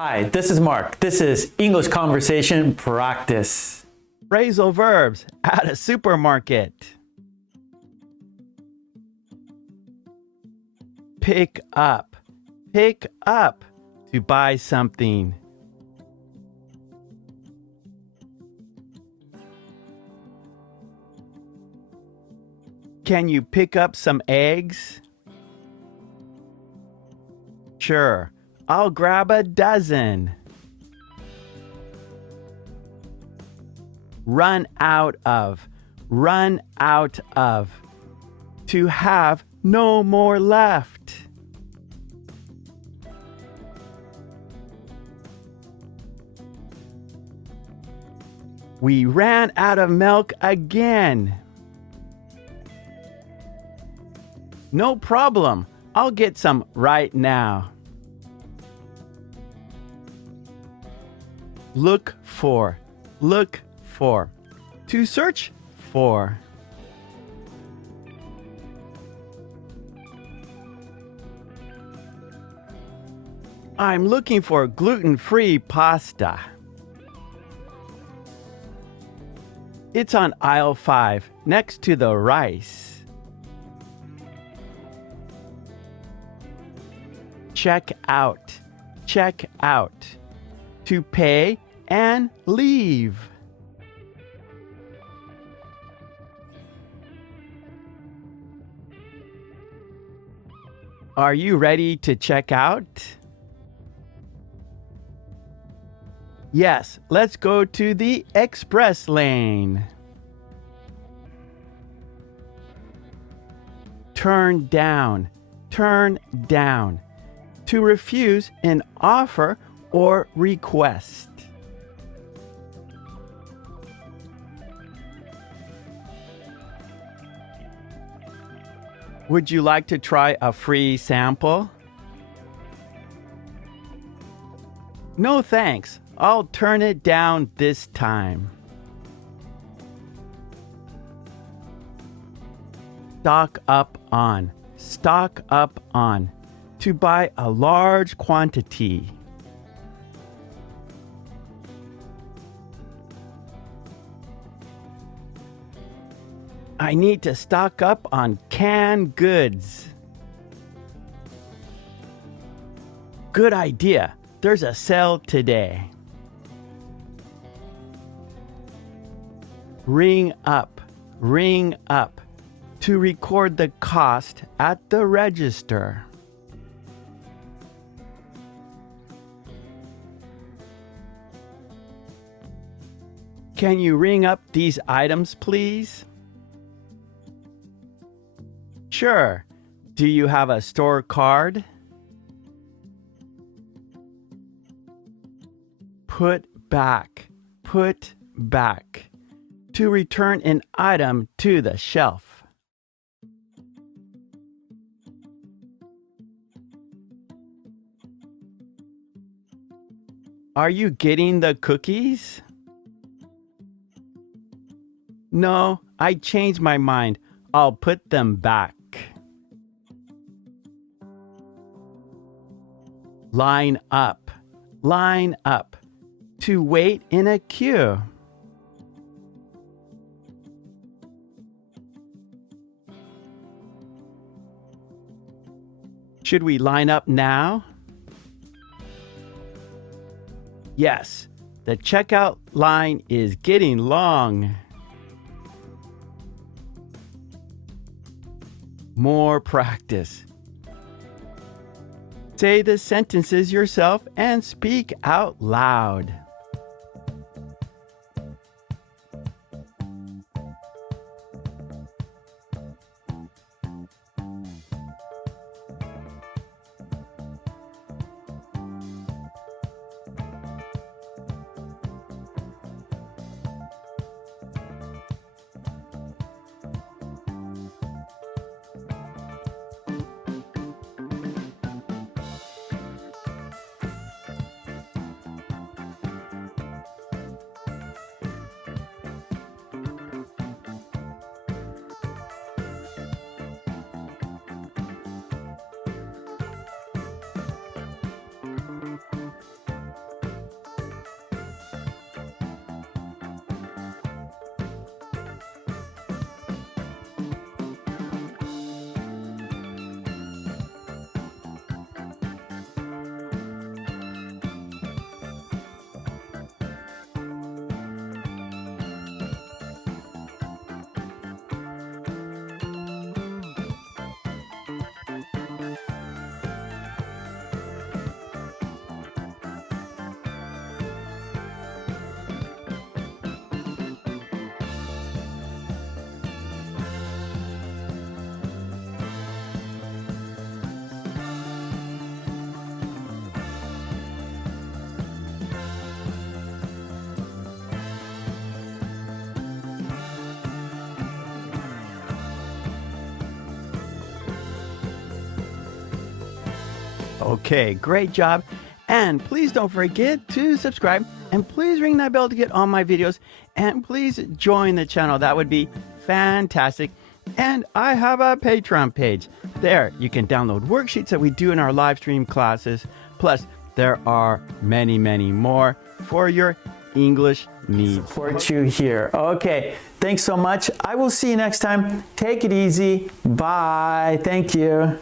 Hi, this is Mark. This is English Conversation Practice. Phrasal verbs at a supermarket. Pick up. Pick up to buy something. Can you pick up some eggs? Sure, I'll grab a dozen. Run out of. Run out of. To have no more left. We ran out of milk again. No problem. I'll get some right now. Look for. Look for. To search for. I'm looking for gluten-free pasta. It's on aisle 5, next to the rice. Check out. Check out. To pay and leave. Are you ready to check out? Yes, let's go to the express lane. Turn down. Turn down. To refuse an offer or request. Would you like to try a free sample? No thanks. I'll turn it down this time. Stock up on. Stock up on. To buy a large quantity. I need to stock up on canned goods. Good idea. There's a sale today. Ring up. Ring up. To record the cost at the register. Can you ring up these items, please? Sure. Do you have a store card? Put back. Put back. To return an item to the shelf. Are you getting the cookies? No, I changed my mind. I'll put them back. Line up. Line up. To wait in a queue. Should we line up now? Yes, the checkout line is getting long. More practice. Say the sentences yourself and speak out loud. Okay, great job. And please don't forget to subscribe, and please ring that bell to get all my videos, and please join the channel. That would be fantastic. And I have a Patreon page. There, you can download worksheets that we do in our live stream classes. Plus, there are many, many more for your English needs. Support you here. Okay, thanks so much. I will see you next time. Take it easy. Bye. Thank you.